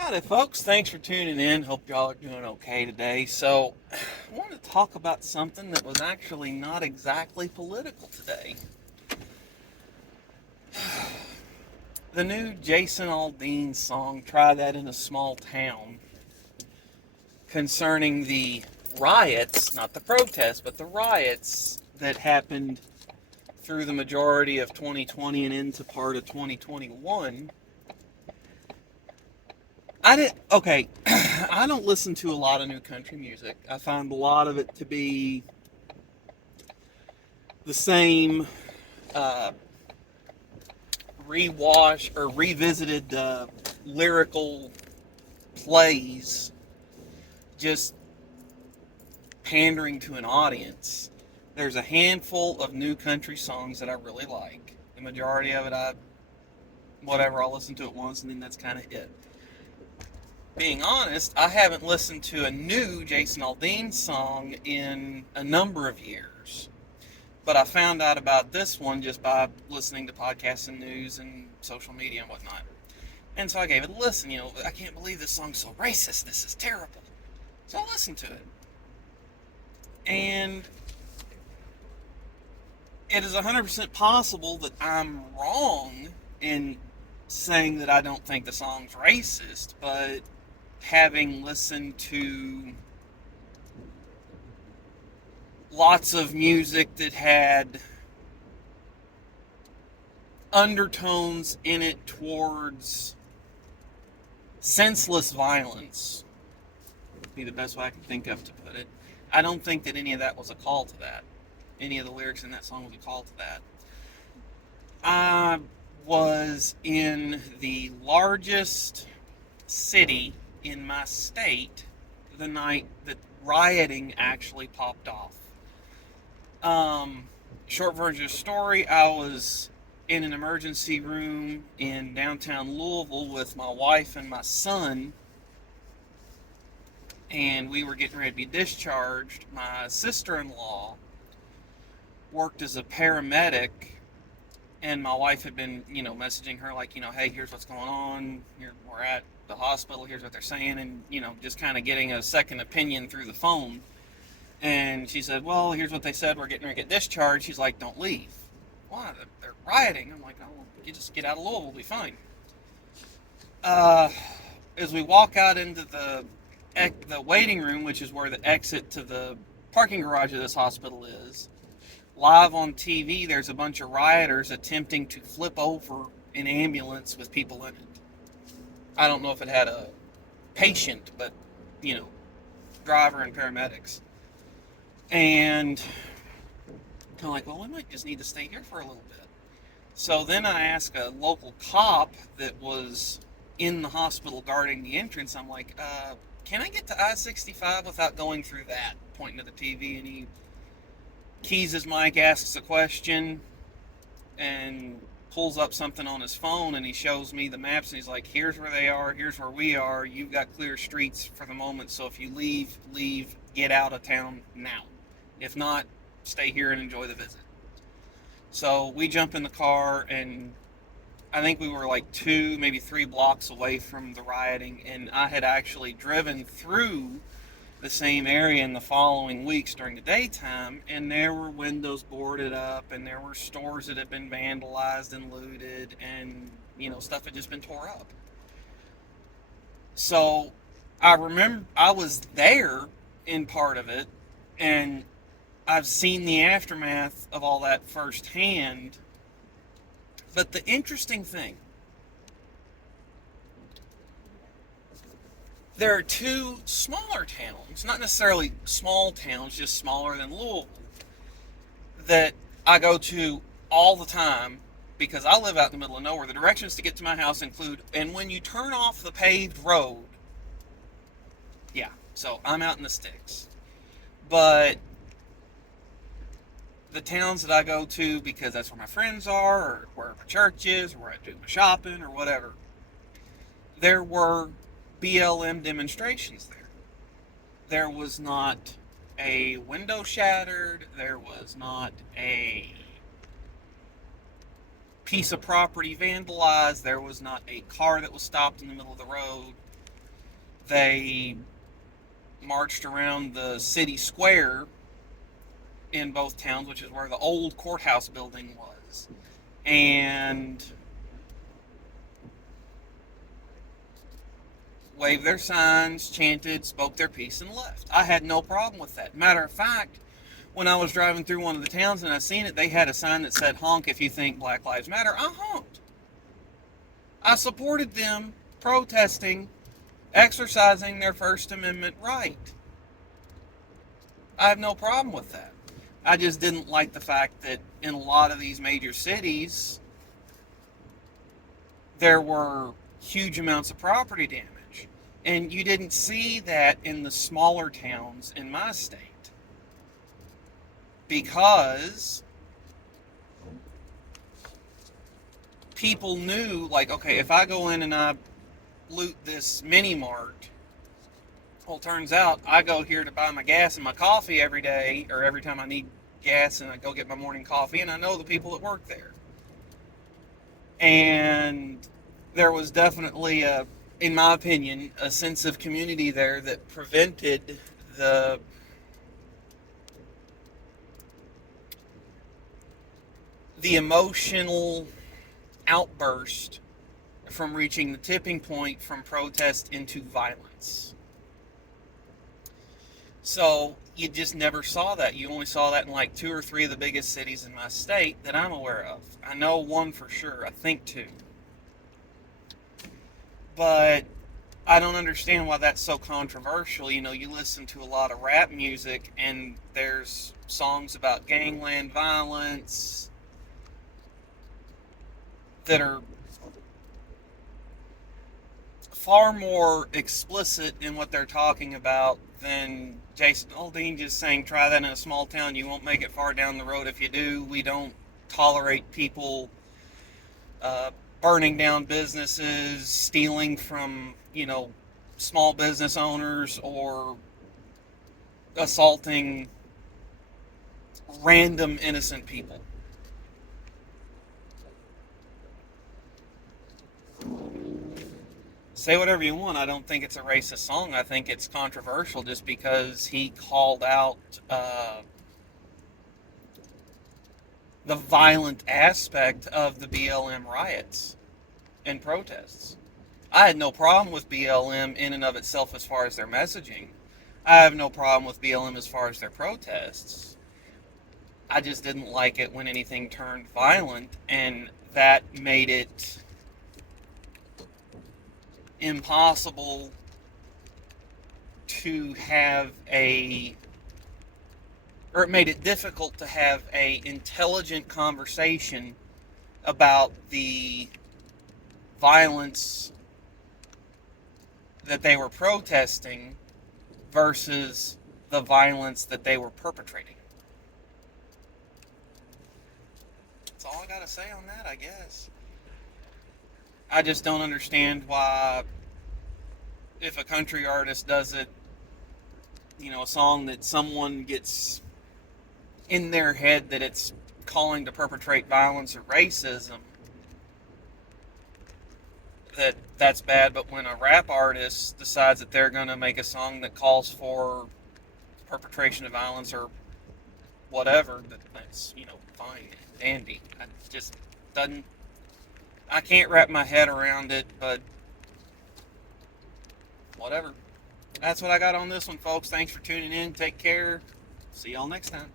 Howdy, folks. Thanks for tuning in. Hope y'all are doing okay today. I wanted to talk about something that was actually not exactly political today. The new Jason Aldean song, Try That in a Small Town, concerning the riots, not the protests, but the riots that happened through the majority of 2020 and into part of 2021. I don't listen to a lot of new country music. I find a lot of it to be the same uh, rewash or revisited lyrical plays, just pandering to an audience. There's a handful of new country songs that I really like. The majority of it, I'll listen to it once, and then that's kind of it. Being honest, I haven't listened to a new Jason Aldean song in a number of years. But I found out about this one just by listening to podcasts and news and social media and whatnot. And so I gave it a listen. I can't believe this song's so racist. This is terrible. So I listened to it. And it is 100% possible that I'm wrong in saying that I don't think the song's racist, but having listened to lots of music that had undertones in it towards senseless violence, would be the best way I can think of to put it. I don't think that any of that was a call to that. Any of the lyrics in that song was a call to that. I was in the largest city in my state the night that rioting actually popped off. Short version of the story, I was in an emergency room in downtown Louisville with my wife and my son, and we were getting ready to be discharged. My sister-in-law worked as a paramedic, and my wife had been, messaging her like, hey, here's what's going on. We're at the hospital. Here's what they're saying, and just kind of getting a second opinion through the phone. And she said, well, here's what they said. We're getting ready to get discharged. She's like, don't leave. Why? They're rioting. I'm like, oh, well, you just get out of Louisville. We'll be fine. As we walk out into the waiting room, which is where the exit to the parking garage of this hospital is, live on TV, there's a bunch of rioters attempting to flip over an ambulance with people in it. I don't know if it had a patient, but, driver and paramedics. And kind of like, well, we might just need to stay here for a little bit. So then I asked a local cop that was in the hospital guarding the entrance, I'm like, can I get to I-65 without going through that? Pointing to the TV, and he keys his mic, asks a question, and pulls up something on his phone, and he shows me the maps, and he's like, here's where they are, here's where we are, you've got clear streets for the moment, so if you leave, get out of town now. If not, stay here and enjoy the visit. So we jump in the car, and I think we were like 2, maybe 3 blocks away from the rioting, and I had actually driven through the same area in the following weeks during the daytime, and there were windows boarded up, and there were stores that had been vandalized and looted, and stuff had just been tore up. So I remember I was there in part of it, and I've seen the aftermath of all that firsthand. But the interesting thing, there are 2 smaller towns, not necessarily small towns, just smaller than Louisville, that I go to all the time because I live out in the middle of nowhere. The directions to get to my house include, and when you turn off the paved road, yeah, so I'm out in the sticks. But the towns that I go to, because that's where my friends are, or where my church is, or where I do my shopping, or whatever, there were BLM demonstrations there. There was not a window shattered. There was not a piece of property vandalized. There was not a car that was stopped in the middle of the road. They marched around the city square in both towns, which is where the old courthouse building was, and waved their signs, chanted, spoke their piece, and left. I had no problem with that. Matter of fact, when I was driving through one of the towns and I seen it, they had a sign that said, "Honk if you think Black Lives Matter." I honked. I supported them protesting, exercising their First Amendment right. I have no problem with that. I just didn't like the fact that in a lot of these major cities, there were huge amounts of property damage. And you didn't see that in the smaller towns in my state. Because people knew, like, okay, if I go in and I loot this mini mart, well, turns out I go here to buy my gas and my coffee every day, or every time I need gas, and I go get my morning coffee, and I know the people that work there. And there was definitely, in my opinion, a sense of community there that prevented the emotional outburst from reaching the tipping point from protest into violence. So you just never saw that. You only saw that in like 2 or 3 of the biggest cities in my state that I'm aware of. I know one for sure. I think 2. But I don't understand why that's so controversial. You know, you listen to a lot of rap music and there's songs about gangland violence that are far more explicit in what they're talking about than Jason Aldean just saying, try that in a small town, you won't make it far down the road if you do. We don't tolerate people burning down businesses, stealing from, small business owners, or assaulting random innocent people. Say whatever you want. I don't think it's a racist song. I think it's controversial just because he called out the violent aspect of the BLM riots and protests. I had no problem with BLM in and of itself as far as their messaging. I have no problem with BLM as far as their protests. I just didn't like it when anything turned violent, and that made it impossible to have it made it difficult to have a intelligent conversation about the violence that they were protesting versus the violence that they were perpetrating. That's all I gotta say on that, I guess. I just don't understand why, if a country artist does it, a song that someone gets in their head that it's calling to perpetrate violence or racism, that's bad. But when a rap artist decides that they're going to make a song that calls for perpetration of violence or whatever, that's, fine and dandy. I can't wrap my head around it, but whatever. That's what I got on this one, folks. Thanks for tuning in. Take care. See y'all next time.